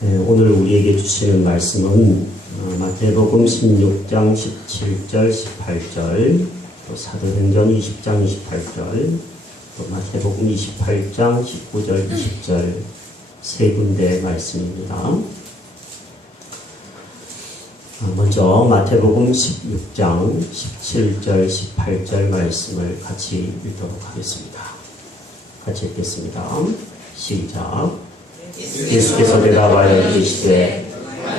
네, 오늘 우리에게 주시는 말씀은 마태복음 16장 17절 18절, 또 사도행전 20장 28절, 또 마태복음 28장 19절 20절 세 군데의 말씀입니다. 먼저 마태복음 16장 17절 18절 말씀을 같이 읽도록 하겠습니다. 같이 읽겠습니다. 시작. 예수께서 대답하여 이르시되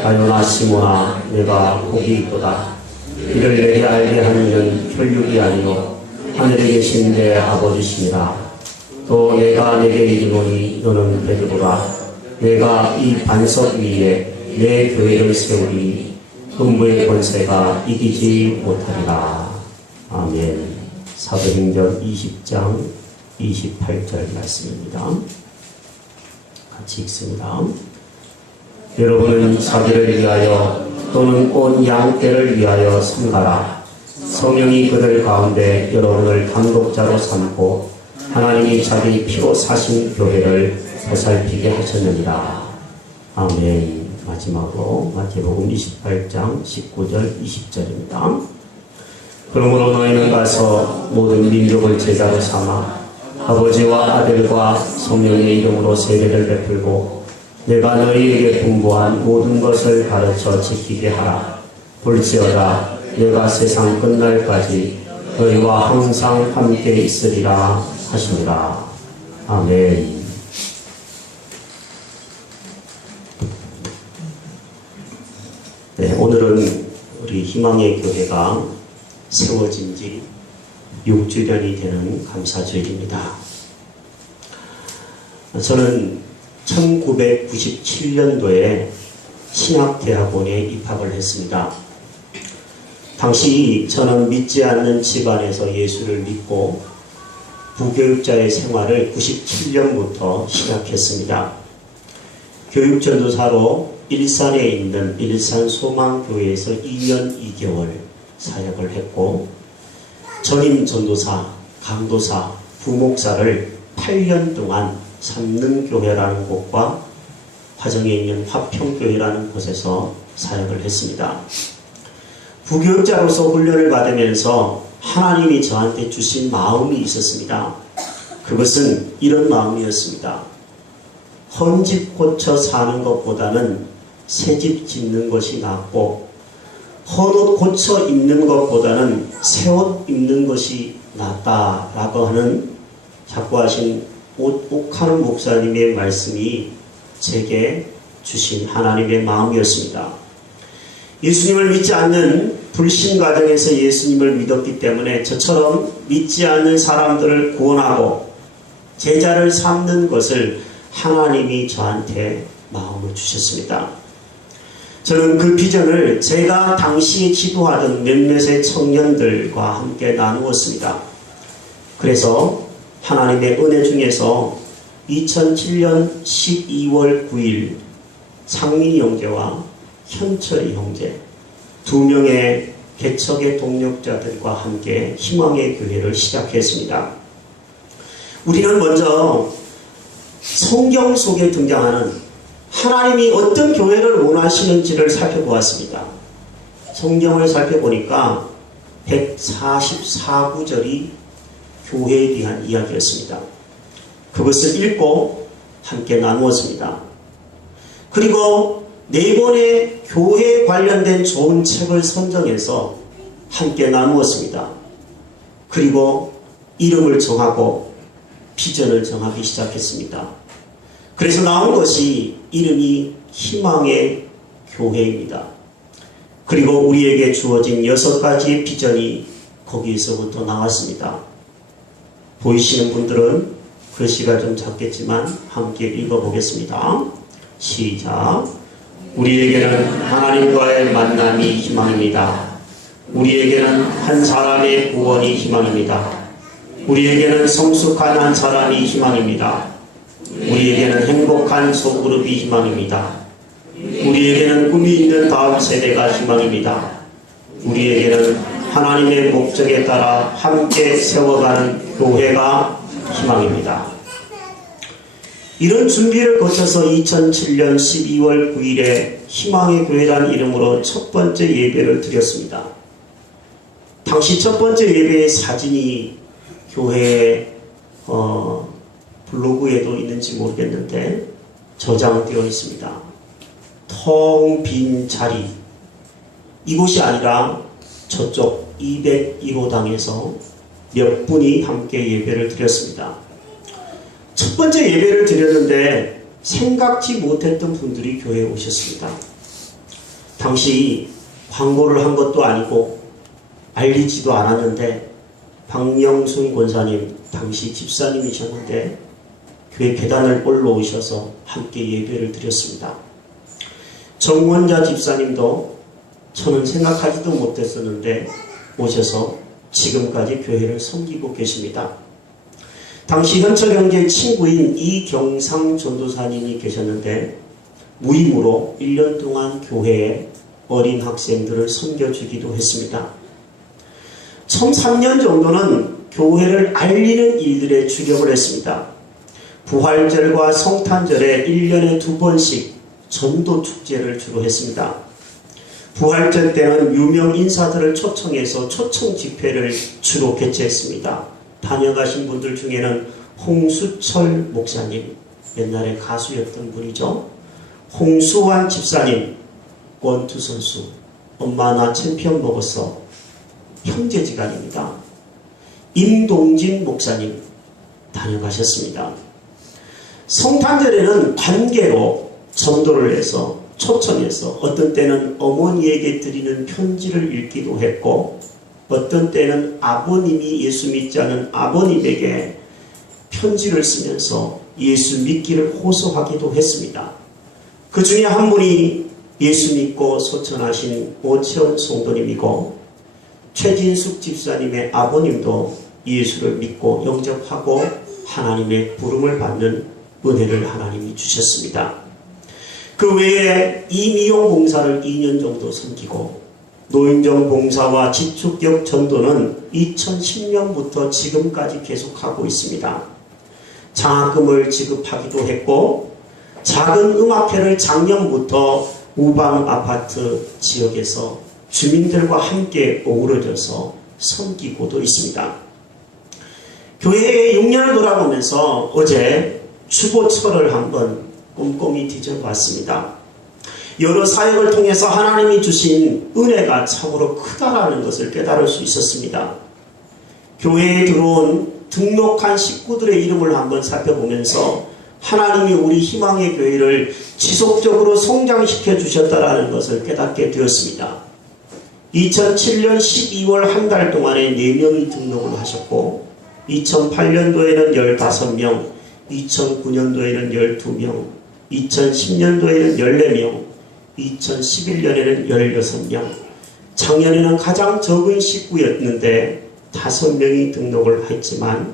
가요나 시몬아, 내가 복이 있도다. 이를 내게 알게 하는 이는 혈육이 아니요 하늘에 계신 내 아버지시니라. 또 내가 내게 이르노니 너는 베드로라. 내가 이 반석 위에 내 교회를 세우리. 음부의 권세가 이기지 못하리라. 아멘. 사도행전 20장 28절 말씀입니다. 같이 읽습니다. 여러분은 자기를 위하여 또는 온 양떼를 위하여 삼가라. 성령이 그들 가운데 여러분을 감독자로 삼고 하나님이 자기 피로 사신 교회를 보살피게 하셨느니라. 아멘. 마지막으로 마태복음 28장 19절 20절입니다. 그러므로 너희는 가서 모든 민족을 제자로 삼아 아버지와 아들과 성령의 이름으로 세례를 베풀고 내가 너희에게 분부한 모든 것을 가르쳐 지키게 하라. 볼지어다 내가 세상 끝날까지 너희와 항상 함께 있으리라 하시니라. 아멘. 네, 오늘은 우리 희망의 교회가 세워진 지 6주년이 되는 감사주일입니다. 저는 1997년도에 신학대학원에 입학을 했습니다. 당시 저는 믿지 않는 집안에서 예수를 믿고 부교육자의 생활을 97년부터 시작했습니다. 교육전도사로 일산에 있는 일산소망교회에서 2년 2개월 사역을 했고 전임 전도사, 강도사, 부목사를 8년 동안 삼능교회라는 곳과 화정에 있는 화평교회라는 곳에서 사역을 했습니다. 부교육자로서 훈련을 받으면서 하나님이 저한테 주신 마음이 있었습니다. 그것은 이런 마음이었습니다. 헌집 고쳐 사는 것보다는 새집 짓는 것이 낫고 헌옷 고쳐 입는 것보다는 새옷 입는 것이 낫다라고 하는 작고하신 옥하는 목사님의 말씀이 제게 주신 하나님의 마음이었습니다. 예수님을 믿지 않는 불신 가정에서 예수님을 믿었기 때문에 저처럼 믿지 않는 사람들을 구원하고 제자를 삼는 것을 하나님이 저한테 마음을 주셨습니다. 저는 그 비전을 제가 당시에 지도하던 몇몇의 청년들과 함께 나누었습니다. 그래서 하나님의 은혜 중에서 2007년 12월 9일 창민이 형제와 현철이 형제 두 명의 개척의 동력자들과 함께 희망의 교회를 시작했습니다. 우리는 먼저 성경 속에 등장하는 하나님이 어떤 교회를 원하시는지를 살펴보았습니다. 성경을 살펴보니까 144구절이 교회에 대한 이야기였습니다. 그것을 읽고 함께 나누었습니다. 그리고 4권의 교회에 관련된 좋은 책을 선정해서 함께 나누었습니다. 그리고 이름을 정하고 비전을 정하기 시작했습니다. 그래서 나온 것이 이름이 희망의 교회입니다. 그리고 우리에게 주어진 6가지의 비전이 거기에서부터 나왔습니다. 보이시는 분들은 글씨가 좀 작겠지만 함께 읽어보겠습니다. 시작. 우리에게는 하나님과의 만남이 희망입니다. 우리에게는 한 사람의 구원이 희망입니다. 우리에게는 성숙한 한 사람이 희망입니다. 우리에게는 행복한 소그룹이 희망입니다. 우리에게는 꿈이 있는 다음 세대가 희망입니다. 우리에게는 하나님의 목적에 따라 함께 세워가는 교회가 희망입니다. 이런 준비를 거쳐서 2007년 12월 9일에 희망의 교회라는 이름으로 첫 번째 예배를 드렸습니다. 당시 첫 번째 예배의 사진이 교회 블로그에도 있는지 모르겠는데 저장되어 있습니다. 텅 빈 자리, 이곳이 아니라 저쪽 201호당에서 몇 분이 함께 예배를 드렸습니다. 첫 번째 예배를 드렸는데 생각지 못했던 분들이 교회에 오셨습니다. 당시 광고를 한 것도 아니고 알리지도 않았는데 박영순 권사님, 당시 집사님이셨는데 교회 계단을 올라오셔서 함께 예배를 드렸습니다. 정원자 집사님도 저는 생각하지도 못했었는데 오셔서 지금까지 교회를 섬기고 계십니다. 당시 현철 형제의 친구인 이경상 전도사님이 계셨는데 무임으로 1년 동안 교회에 어린 학생들을 섬겨주기도 했습니다. 총 3년 정도는 교회를 알리는 일들에 주력을 했습니다. 부활절과 성탄절에 1년에 2번씩 전도 축제를 주로 했습니다. 부활절 때는 유명 인사들을 초청해서 초청 집회를 주로 개최했습니다. 다녀가신 분들 중에는 홍수철 목사님, 옛날에 가수였던 분이죠. 홍수환 집사님, 원투 선수, 엄마 나 챔피언 먹었어, 형제지간입니다. 임동진 목사님 다녀가셨습니다. 성탄절에는 관계로 전도를 해서 초청해서 어떤 때는 어머니에게 드리는 편지를 읽기도 했고 어떤 때는 아버님이 예수 믿지 않은 아버님에게 편지를 쓰면서 예수 믿기를 호소하기도 했습니다. 그 중에 한 분이 예수 믿고 소천하신 오채원 성도님이고 최진숙 집사님의 아버님도 예수를 믿고 영접하고 하나님의 부름을 받는 은혜를 하나님이 주셨습니다. 그 외에 이미용 봉사를 2년 정도 섬기고 노인정 봉사와 지축격 전도는 2010년부터 지금까지 계속하고 있습니다. 장학금을 지급하기도 했고 작은 음악회를 작년부터 우방 아파트 지역에서 주민들과 함께 어우러져서 섬기고도 있습니다. 교회에 6년을 돌아보면서 어제 주보처를 한번 꼼꼼히 뒤져봤습니다. 여러 사역을 통해서 하나님이 주신 은혜가 참으로 크다라는 것을 깨달을 수 있었습니다. 교회에 들어온 등록한 식구들의 이름을 한번 살펴보면서 하나님이 우리 희망의 교회를 지속적으로 성장시켜 주셨다라는 것을 깨닫게 되었습니다. 2007년 12월 한 달 동안에 4명이 등록을 하셨고 2008년도에는 15명, 2009년도에는 12명, 2010년도에는 14명, 2011년에는 16명, 작년에는 가장 적은 식구였는데 5명이 등록을 했지만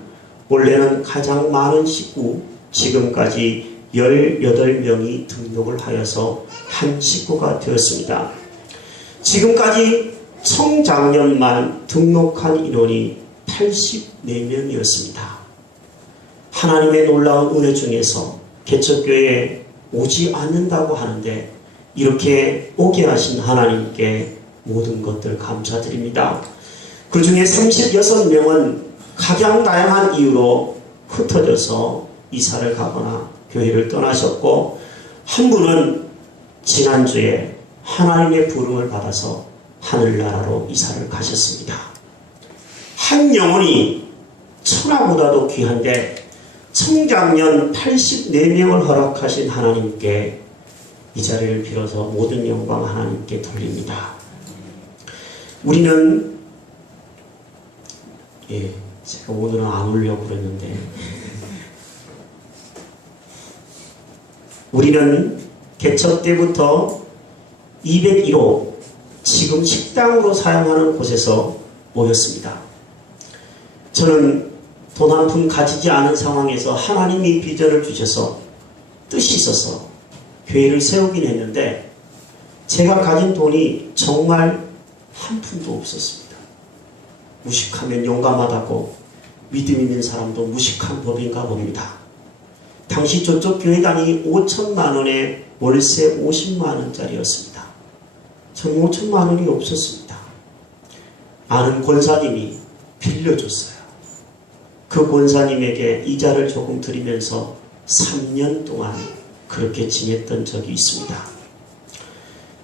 원래는 가장 많은 식구, 지금까지 18명이 등록을 하여서 한 식구가 되었습니다. 지금까지 청작년만 등록한 인원이 84명이었습니다. 하나님의 놀라운 은혜 중에서 개척교회에 오지 않는다고 하는데 이렇게 오게 하신 하나님께 모든 것들 감사드립니다. 그 중에 36명은 각양다양한 이유로 흩어져서 이사를 가거나 교회를 떠나셨고 한 분은 지난주에 하나님의 부름을 받아서 하늘나라로 이사를 가셨습니다. 한 영혼이 천하보다도 귀한데 청작년 84명을 허락하신 하나님께 이 자리를 빌어서 모든 영광 하나님께 돌립니다. 우리는 제가 오늘은 안 울려고 그랬는데 우리는 개척 때부터 201호 지금 식당으로 사용하는 곳에서 모였습니다. 저는 돈 한 푼 가지지 않은 상황에서 하나님이 비전을 주셔서 뜻이 있어서 교회를 세우긴 했는데 제가 가진 돈이 정말 한 푼도 없었습니다. 무식하면 용감하다고 믿음 있는 사람도 무식한 법인가 봅니다. 당시 저쪽 교회당이 5천만 원에 월세 50만 원짜리였습니다. 저는 5천만 원이 없었습니다. 아는 권사님이 빌려줬어요. 그 권사님에게 이자를 조금 드리면서 3년 동안 그렇게 지냈던 적이 있습니다.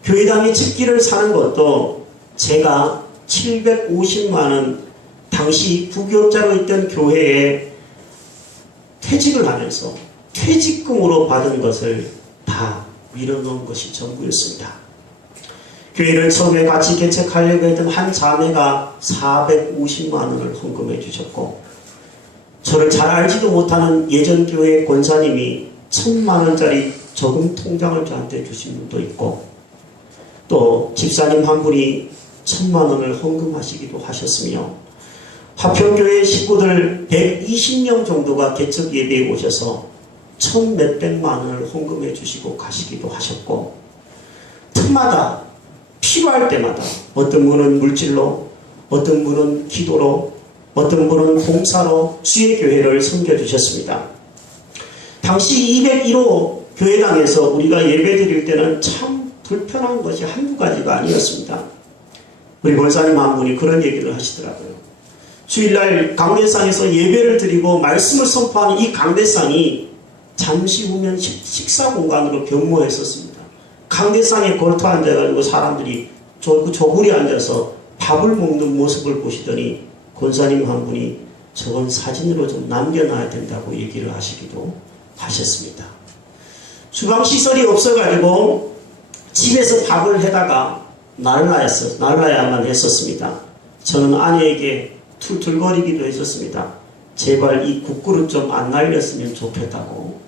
교회당에 집기를 사는 것도 제가 750만 원 당시 부교육자로 있던 교회에 퇴직을 하면서 퇴직금으로 받은 것을 다 밀어넣은 것이 전부였습니다. 교회를 처음에 같이 개척하려고 했던 한 자매가 450만 원을 헌금해 주셨고, 저를 잘 알지도 못하는 예전 교회 권사님이 1000만 원짜리 저금 통장을 저한테 주신 분도 있고, 또 집사님 한 분이 1000만 원을 헌금하시기도 하셨으며, 화평교회 식구들 120명 정도가 개척 예배에 오셔서 1000몇백만 원을 헌금해 주시고 가시기도 하셨고, 틈마다 필요할 때마다 어떤 분은 물질로, 어떤 분은 기도로, 어떤 분은 봉사로 주의 교회를 섬겨주셨습니다. 당시 201호 교회당에서 우리가 예배 드릴 때는 참 불편한 것이 한두 가지가 아니었습니다. 우리 권사님 한 분이 그런 얘기를 하시더라고요. 주일날 강대상에서 예배를 드리고 말씀을 선포하는 이 강대상이 잠시 후면 식사 공간으로 변모했었습니다. 강대상에 걸터 앉아가지고 사람들이 그 조굴이 앉아서 밥을 먹는 모습을 보시더니 권사님 한 분이 저건 사진으로 좀 남겨놔야 된다고 얘기를 하시기도 하셨습니다. 주방시설이 없어가지고 집에서 밥을 해다가 날라야만 했었습니다. 저는 아내에게 툴툴거리기도 했었습니다. 제발 이 국그릇 좀 안 날렸으면 좋겠다고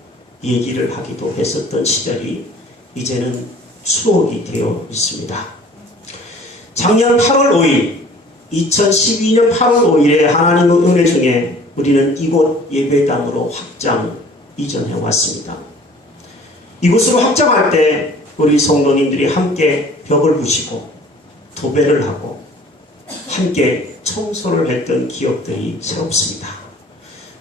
얘기를 하기도 했었던 시절이 이제는 추억이 되어 있습니다. 작년 8월 5일 2012년 8월 5일에 하나님의 은혜 중에 우리는 이곳 예배당으로 확장 이전해 왔습니다. 이곳으로 확장할 때 우리 성도님들이 함께 벽을 부시고 도배를 하고 함께 청소를 했던 기억들이 새롭습니다.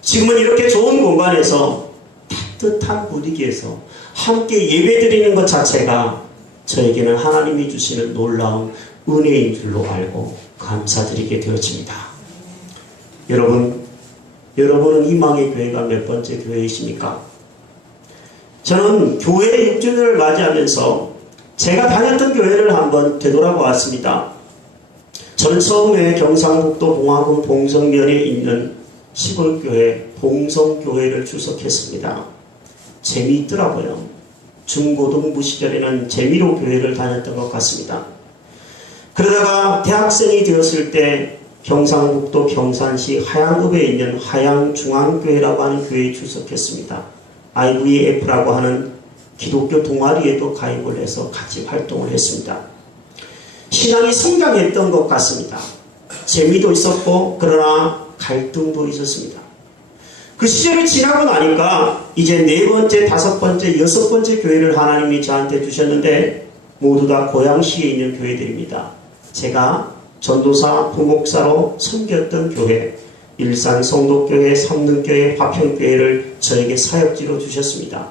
지금은 이렇게 좋은 공간에서 따뜻한 분위기에서 함께 예배드리는 것 자체가 저에게는 하나님이 주시는 놀라운 은혜인 줄로 알고 감사드리게 되어집니다. 여러분은 희망의 교회가 몇 번째 교회이십니까? 저는 교회 6주년을 맞이하면서 제가 다녔던 교회를 한번 되돌아보았습니다. 저는 처음에 경상북도 봉화군 봉성면에 있는 시골교회 봉성교회를 주석했습니다. 재미있더라고요. 중고등부 시절에는 재미로 교회를 다녔던 것 같습니다. 그러다가 대학생이 되었을 때 경상북도 경산시 하양읍에 있는 하양중앙교회라고 하는 교회에 출석했습니다. IVF라고 하는 기독교 동아리에도 가입을 해서 같이 활동을 했습니다. 신앙이 성장했던 것 같습니다. 재미도 있었고 그러나 갈등도 있었습니다. 그 시절이 지나고 나니까 이제 4번째, 5번째, 6번째 교회를 하나님이 저한테 주셨는데 모두 다 고양시에 있는 교회들입니다. 제가 전도사, 부목사로 섬겼던 교회, 일산 성덕교회, 삼릉교회, 화평교회를 저에게 사역지로 주셨습니다.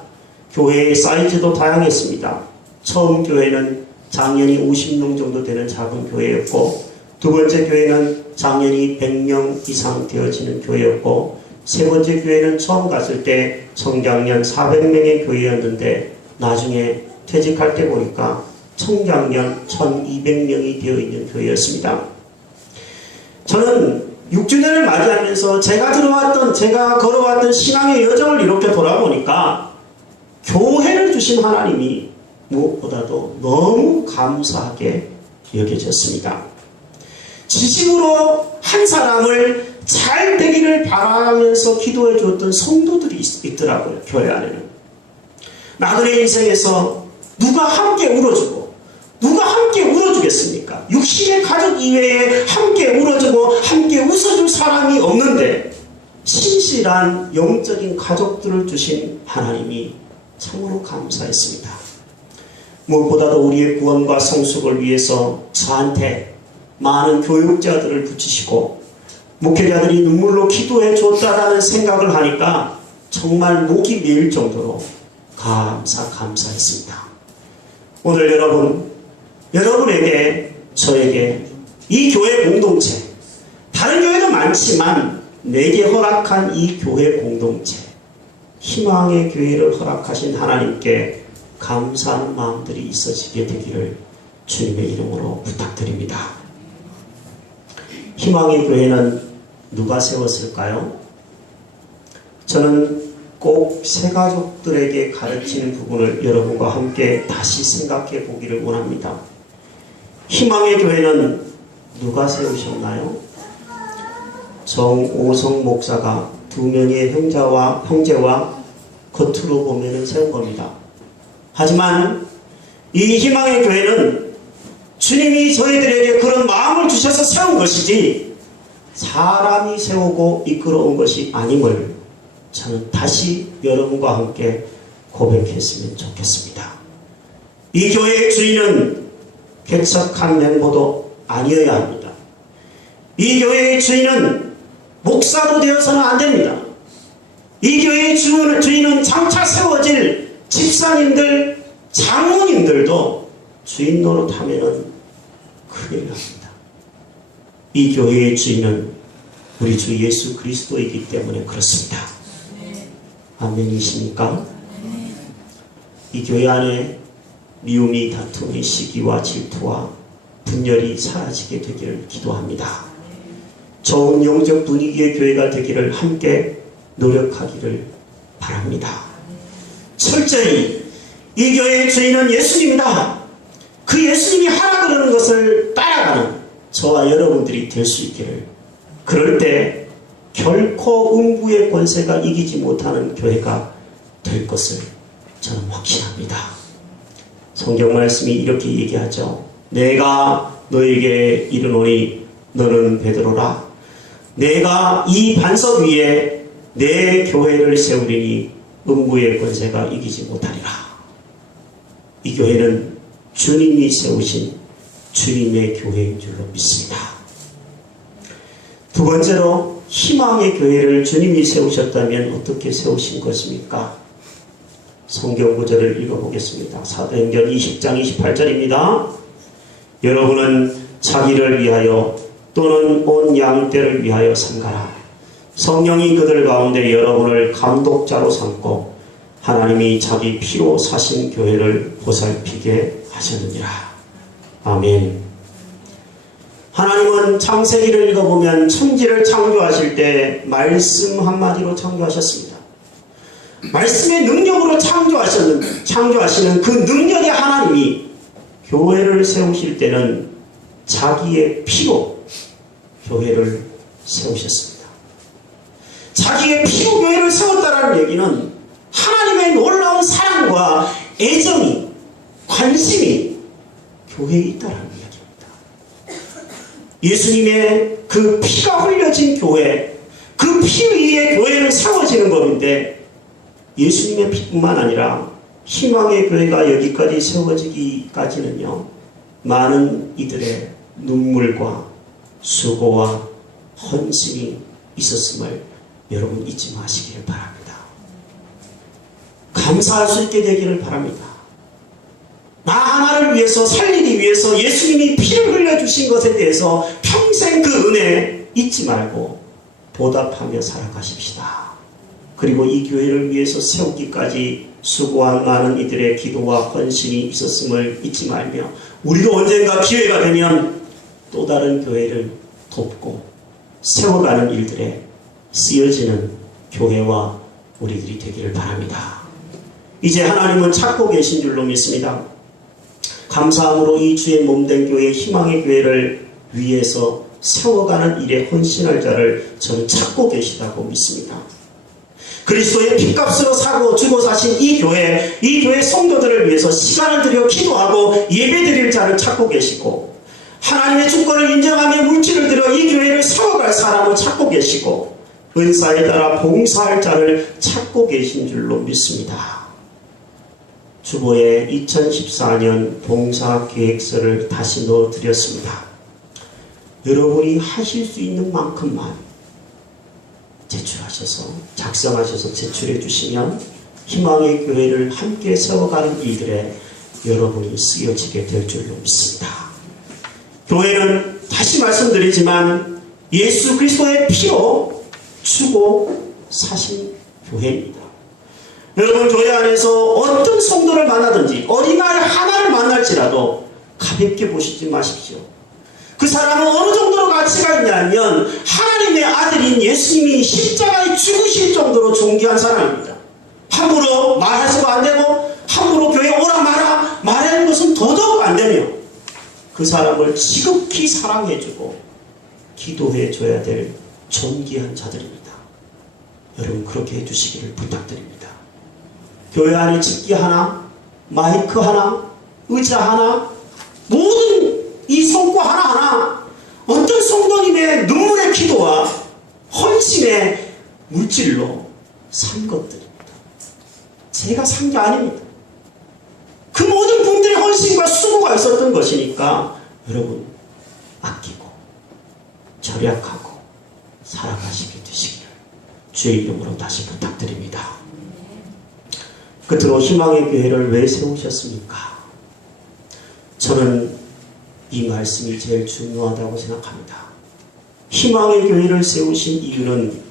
교회의 사이즈도 다양했습니다. 처음 교회는 장년이 50명 정도 되는 작은 교회였고, 두 번째 교회는 장년이 100명 이상 되어지는 교회였고, 세 번째 교회는 처음 갔을 때 청장년 400명의 교회였는데 나중에 퇴직할 때 보니까 청장년 1200명이 되어 있는 교회였습니다. 저는 6주년을 맞이하면서 제가 걸어왔던 신앙의 여정을 이렇게 돌아보니까 교회를 주신 하나님이 무엇보다도 너무 감사하게 여겨졌습니다. 진심으로 한 사람을 잘 되기를 바라면서 기도해 주었던 성도들이 있더라고요. 교회 안에는. 나그네 인생에서 누가 함께 울어주고 누가 함께 울어주겠습니까? 육신의 가족 이외에 함께 울어주고 함께 웃어줄 사람이 없는데 신실한 영적인 가족들을 주신 하나님이 참으로 감사했습니다. 무엇보다도 우리의 구원과 성숙을 위해서 저한테 많은 교육자들을 붙이시고 목회자들이 눈물로 기도해 줬다라는 생각을 하니까 정말 목이 메일 정도로 감사했습니다. 오늘 여러분에게, 저에게 이 교회 공동체, 다른 교회도 많지만 내게 허락한 이 교회 공동체, 희망의 교회를 허락하신 하나님께 감사하는 마음들이 있어지게 되기를 주님의 이름으로 부탁드립니다. 희망의 교회는 누가 세웠을까요? 저는 꼭 새가족들에게 가르치는 부분을 여러분과 함께 다시 생각해 보기를 원합니다. 희망의 교회는 누가 세우셨나요? 정오성 목사가 두 명의 형제와 겉으로 보면 세운 겁니다. 하지만 이 희망의 교회는 주님이 저희들에게 그런 마음을 주셔서 세운 것이지 사람이 세우고 이끌어온 것이 아님을 저는 다시 여러분과 함께 고백했으면 좋겠습니다. 이 교회의 주인은 개척한 멤버도 아니어야 합니다. 이 교회의 주인은 목사도 되어서는 안 됩니다. 이 교회의 주인은 장차 세워질 집사님들, 장로님들도 주인 노릇하면은 큰일 납니다. 이 교회의 주인은 우리 주 예수 그리스도이기 때문에 그렇습니다. 아멘이십니까? 이 교회 안에 미움이, 다툼이, 시기와 질투와 분열이 사라지게 되기를 기도합니다. 좋은 영적 분위기의 교회가 되기를 함께 노력하기를 바랍니다. 철저히 이 교회의 주인은 예수님이다. 그 예수님이 하라 그러는 것을 따라가는 저와 여러분들이 될 수 있기를, 그럴 때 결코 음부의 권세가 이기지 못하는 교회가 될 것을 저는 확신합니다. 성경 말씀이 이렇게 얘기하죠. 내가 너에게 이르노니 너는 베드로라. 내가 이 반석 위에 내 교회를 세우리니 음부의 권세가 이기지 못하리라. 이 교회는 주님이 세우신 주님의 교회인 줄로 믿습니다. 두 번째로, 희망의 교회를 주님이 세우셨다면 어떻게 세우신 것입니까? 성경 구절을 읽어보겠습니다. 사도행전 20장 28절입니다. 여러분은 자기를 위하여 또는 온 양떼를 위하여 삼가라. 성령이 그들 가운데 여러분을 감독자로 삼고 하나님이 자기 피로 사신 교회를 보살피게 하셨느니라. 아멘. 하나님은 창세기를 읽어보면 천지를 창조하실 때 말씀 한마디로 창조하셨습니다. 말씀의 능력으로 창조하시는 그 능력의 하나님이 교회를 세우실 때는 자기의 피로 교회를 세우셨습니다. 자기의 피로 교회를 세웠다는 얘기는 하나님의 놀라운 사랑과 애정이, 관심이 교회에 있다는 얘기입니다. 예수님의 그 피가 흘려진 교회, 그 피 위에 교회는 세워지는 법인데, 예수님의 피뿐만 아니라 희망의 교회가 여기까지 세워지기까지는요, 많은 이들의 눈물과 수고와 헌신이 있었음을 여러분 잊지 마시기를 바랍니다. 감사할 수 있게 되기를 바랍니다. 나 하나를 위해서, 살리기 위해서 예수님이 피를 흘려주신 것에 대해서 평생 그 은혜 잊지 말고 보답하며 살아가십시다. 그리고 이 교회를 위해서 세우기까지 수고한 많은 이들의 기도와 헌신이 있었음을 잊지 말며, 우리도 언젠가 기회가 되면 또 다른 교회를 돕고 세워가는 일들에 쓰여지는 교회와 우리들이 되기를 바랍니다. 이제 하나님은 찾고 계신 줄로 믿습니다. 감사함으로 이 주의 몸된 교회, 희망의 교회를 위해서 세워가는 일에 헌신할 자를 저는 찾고 계시다고 믿습니다. 그리스도의 핏값으로 사고 주고 사신 이 교회 성도들을 위해서 시간을 들여 기도하고 예배드릴 자를 찾고 계시고, 하나님의 주권을 인정하며 물질을 들여 이 교회를 세워갈 사람을 찾고 계시고, 은사에 따라 봉사할 자를 찾고 계신 줄로 믿습니다. 주보에 2014년 봉사계획서를 다시 넣어드렸습니다. 여러분이 하실 수 있는 만큼만 제출하셔서 작성하셔서 제출해 주시면 희망의 교회를 함께 세워가는 일들에 여러분이 쓰여지게 될 줄로 믿습니다. 교회는 다시 말씀드리지만 예수 그리스도의 피로 주고 사신 교회입니다. 여러분 교회 안에서 어떤 성도를 만나든지 어린아이 하나를 만날지라도 가볍게 보시지 마십시오. 그 사람은 어느 정도로 가치가 있냐면 하나님의 아들인 예수님이 십자가에 죽으실 정도로 존귀한 사람입니다. 함부로 말하시고 안 되고 함부로 교회에 오라 마라 말하는 것은 더더욱 안 되며 그 사람을 지극히 사랑해주고 기도해줘야 될 존귀한 자들입니다. 여러분 그렇게 해주시기를 부탁드립니다. 교회 안에 집기 하나, 마이크 하나, 의자 하나, 모든 이 성과 하나하나 어떤 성도님의 눈물의 기도와 헌신의 물질로 산 것들입니다. 제가 산 게 아닙니다. 그 모든 분들의 헌신과 수고가 있었던 것이니까 여러분 아끼고 절약하고 살아가시게 되시기를 주의 이름으로 다시 부탁드립니다. 끝으로 희망의 교회를 왜 세우셨습니까? 저는 이 말씀이 제일 중요하다고 생각합니다. 희망의 교회를 세우신 이유는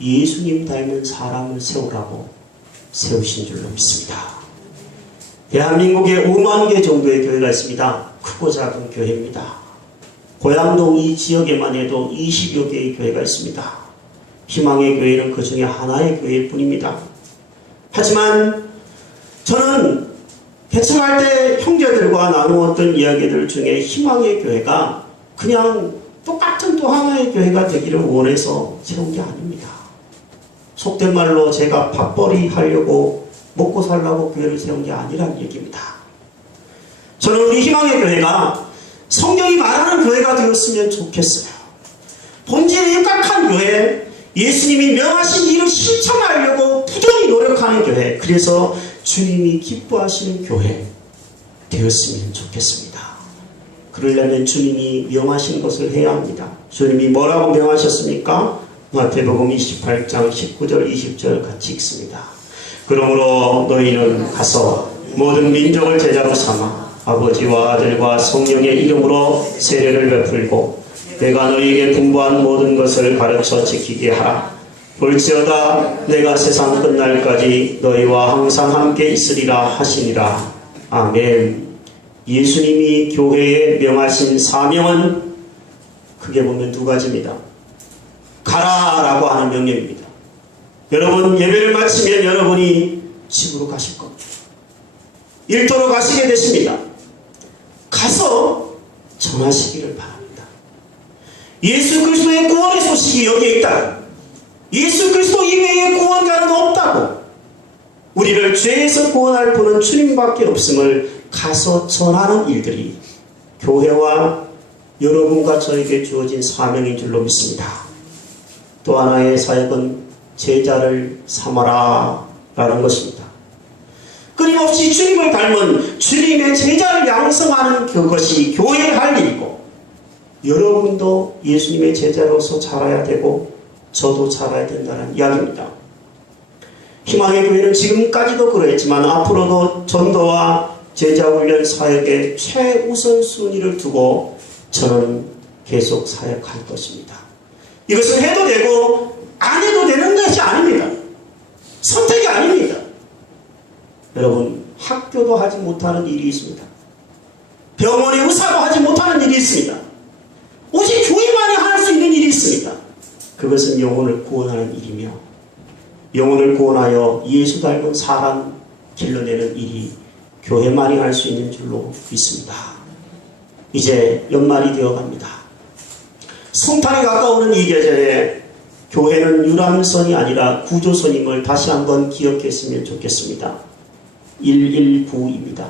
예수님 닮은 사람을 세우라고 세우신 줄로 믿습니다. 대한민국에 5만 개 정도의 교회가 있습니다. 크고 작은 교회입니다. 고양동 이 지역에만 해도 20여 개의 교회가 있습니다. 희망의 교회는 그 중에 하나의 교회일 뿐입니다. 하지만 저는 개척할 때 형제들과 나누었던 이야기들 중에 희망의 교회가 그냥 똑같은 또 하나의 교회가 되기를 원해서 세운 게 아닙니다. 속된 말로 제가 밥벌이 하려고 먹고 살라고 교회를 세운 게 아니란 얘기입니다. 저는 우리 희망의 교회가 성경이 말하는 교회가 되었으면 좋겠어요. 본질에 육각한 교회, 예수님이 명하신 일을 실천하려고 부단히 노력하는 교회, 그래서 주님이 기뻐하시는 교회 되었으면 좋겠습니다. 그러려면 주님이 명하신 것을 해야 합니다. 주님이 뭐라고 명하셨습니까? 마태복음 28장 19절 20절 같이 읽습니다. 그러므로 너희는 가서 모든 민족을 제자로 삼아 아버지와 아들과 성령의 이름으로 세례를 베풀고 내가 너희에게 분부한 모든 것을 가르쳐 지키게 하라. 볼지어다 내가 세상 끝날까지 너희와 항상 함께 있으리라 하시니라. 아멘. 예수님이 교회에 명하신 사명은 크게 보면 두 가지입니다. 가라라고 하는 명령입니다. 여러분 예배를 마치면 여러분이 집으로 가실 겁니다. 일터로 가시게 되십니다. 가서 전하시기를 바랍니다. 예수 그리스도의 구원의 소식이 여기에 있다. 예수 그리스도 이외에 구원자는 없다고. 우리를 죄에서 구원할 분은 주님밖에 없음을 가서 전하는 일들이 교회와 여러분과 저에게 주어진 사명인 줄로 믿습니다. 또 하나의 사역은 제자를 삼아라 라는 것입니다. 끊임없이 주님을 닮은 주님의 제자를 양성하는 그것이 교회의 할 일이고 여러분도 예수님의 제자로서 자라야 되고 저도 자라야 된다는 이야기입니다. 희망의 교회는 지금까지도 그랬지만 앞으로도 전도와 제자훈련 사역에 최우선 순위를 두고 저는 계속 사역할 것입니다. 이것은 해도 되고 안 해도 되는 것이 아닙니다. 선택이 아닙니다. 여러분 학교도 하지 못하는 일이 있습니다. 병원의 의사도 하지 못하는 일이 있습니다. 오직 교회만이 할 수 있는 일이 있습니다. 그것은 영혼을 구원하는 일이며 영혼을 구원하여 예수 닮은 사람 길러내는 일이 교회만이 할 수 있는 줄로 믿습니다. 이제 연말이 되어갑니다. 성탄에 가까우는 이 계절에 교회는 유람선이 아니라 구조선임을 다시 한번 기억했으면 좋겠습니다. 119입니다.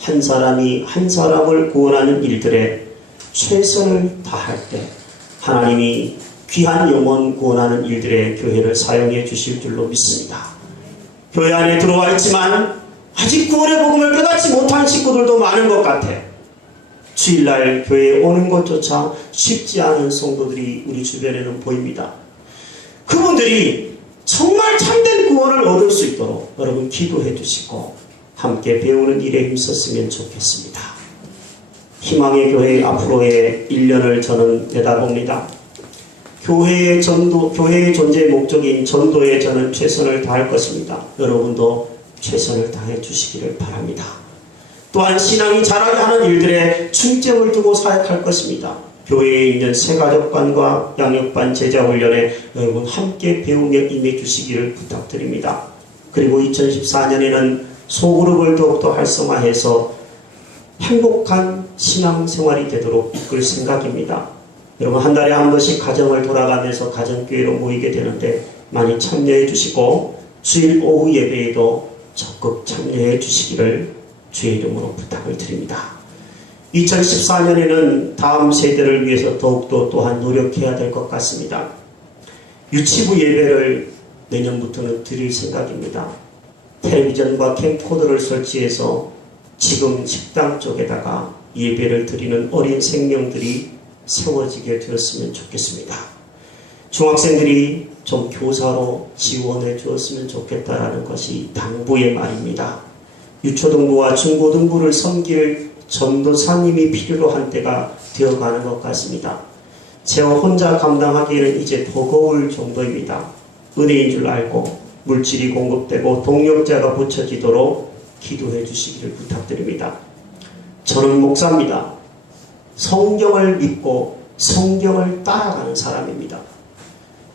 한 사람이 한 사람을 구원하는 일들에 최선을 다할 때 하나님이 귀한 영혼 구원하는 일들에 교회를 사용해 주실 줄로 믿습니다. 교회 안에 들어와 있지만 아직 구원의 복음을 깨닫지 못한 식구들도 많은 것 같아. 주일날 교회에 오는 것조차 쉽지 않은 성도들이 우리 주변에는 보입니다. 그분들이 정말 참된 구원을 얻을 수 있도록 여러분 기도해 주시고 함께 배우는 일에 힘썼으면 좋겠습니다. 희망의 교회 앞으로의 1년을 저는 내다봅니다. 교회의 존재 목적인 전도에 저는 최선을 다할 것입니다. 여러분도 최선을 다해 주시기를 바랍니다. 또한 신앙이 자라게 하는 일들에 중점을 두고 사역할 것입니다. 교회에 있는 새가족반과 양육반 제자훈련에 여러분 함께 배우며 임해 주시기를 부탁드립니다. 그리고 2014년에는 소그룹을 더욱더 활성화해서 행복한 신앙생활이 되도록 이끌 생각입니다. 여러분 한 달에 한 번씩 가정을 돌아가면서 가정교회로 모이게 되는데 많이 참여해 주시고 주일 오후 예배에도 적극 참여해 주시기를 주의 이름으로 부탁을 드립니다. 2014년에는 다음 세대를 위해서 더욱더 또한 노력해야 될 것 같습니다. 유치부 예배를 내년부터는 드릴 생각입니다. 텔레비전과 캠코더를 설치해서 지금 식당 쪽에다가 예배를 드리는 어린 생명들이 세워지게 되었으면 좋겠습니다. 중학생들이 좀 교사로 지원해 주었으면 좋겠다라는 것이 당부의 말입니다. 유초등부와 중고등부를 섬길 전도사님이 필요로 한 때가 되어가는 것 같습니다. 제가 혼자 감당하기에는 이제 버거울 정도입니다. 은혜인 줄 알고 물질이 공급되고 동력자가 붙여지도록 기도해 주시기를 부탁드립니다. 저는 목사입니다. 성경을 믿고 성경을 따라가는 사람입니다.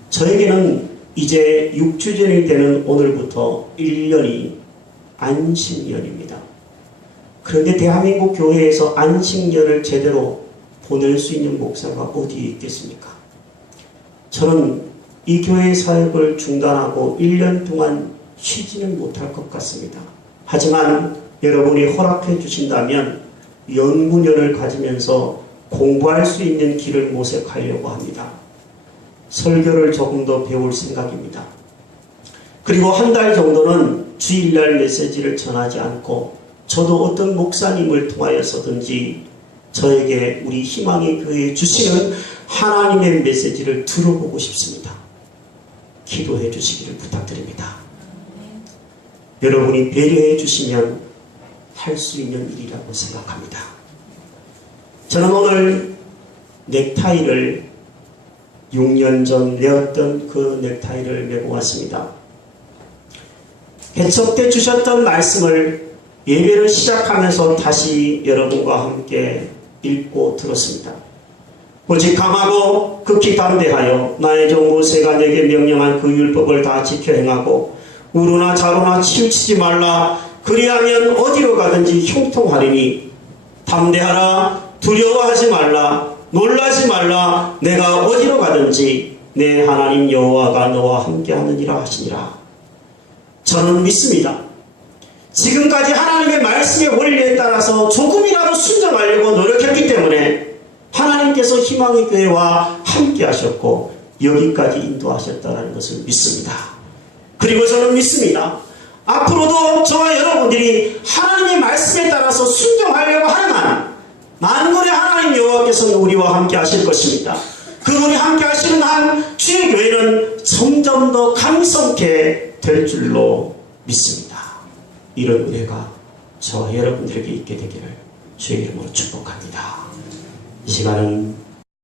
저에게는 이제 6주 전이 되는 오늘부터 1년이 안식년입니다. 그런데 대한민국 교회에서 안식년을 제대로 보낼 수 있는 목사가 어디에 있겠습니까? 저는 이 교회 사역을 중단하고 1년 동안 쉬지는 못할 것 같습니다. 하지만 여러분이 허락해 주신다면 연구년을 가지면서 공부할 수 있는 길을 모색하려고 합니다. 설교를 조금 더 배울 생각입니다. 그리고 한 달 정도는 주일날 메시지를 전하지 않고 저도 어떤 목사님을 통하여서든지 저에게 우리 희망의 교회에 주시는 하나님의 메시지를 들어보고 싶습니다. 기도해 주시기를 부탁드립니다. 여러분이 배려해 주시면 할 수 있는 일이라고 생각합니다. 저는 오늘 넥타이를 6년 전 내었던 그 넥타이를 메고 왔습니다. 해석돼 주셨던 말씀을 예배를 시작하면서 다시 여러분과 함께 읽고 들었습니다. 오직 강하고 극히 담대하여 나의 종 모세가 내게 명령한 그 율법을 다 지켜 행하고 우루나 자루나 치우치지 말라. 그리하면 어디로 가든지 형통하리니 담대하라. 두려워하지 말라. 놀라지 말라. 내가 어디로 가든지 내 하나님 여호와가 너와 함께하느니라 하시니라. 저는 믿습니다. 지금까지 하나님의 말씀의 원리에 따라서 조금이라도 순종하려고 노력했기 때문에 하나님께서 희망의 교회와 함께 하셨고 여기까지 인도하셨다는 것을 믿습니다. 그리고 저는 믿습니다. 앞으로도 저와 여러분들이 하나님의 말씀에 따라서 순종하려고 하는 한 만군의 하나님 여호와께서는 우리와 함께 하실 것입니다. 그분이 함께 하시는 한 주의 교회는 점점 더 강성케 될 줄로 믿습니다. 이런 은혜가 저와 여러분들에게 있게 되기를 주의 이름으로 축복합니다. 이 시간은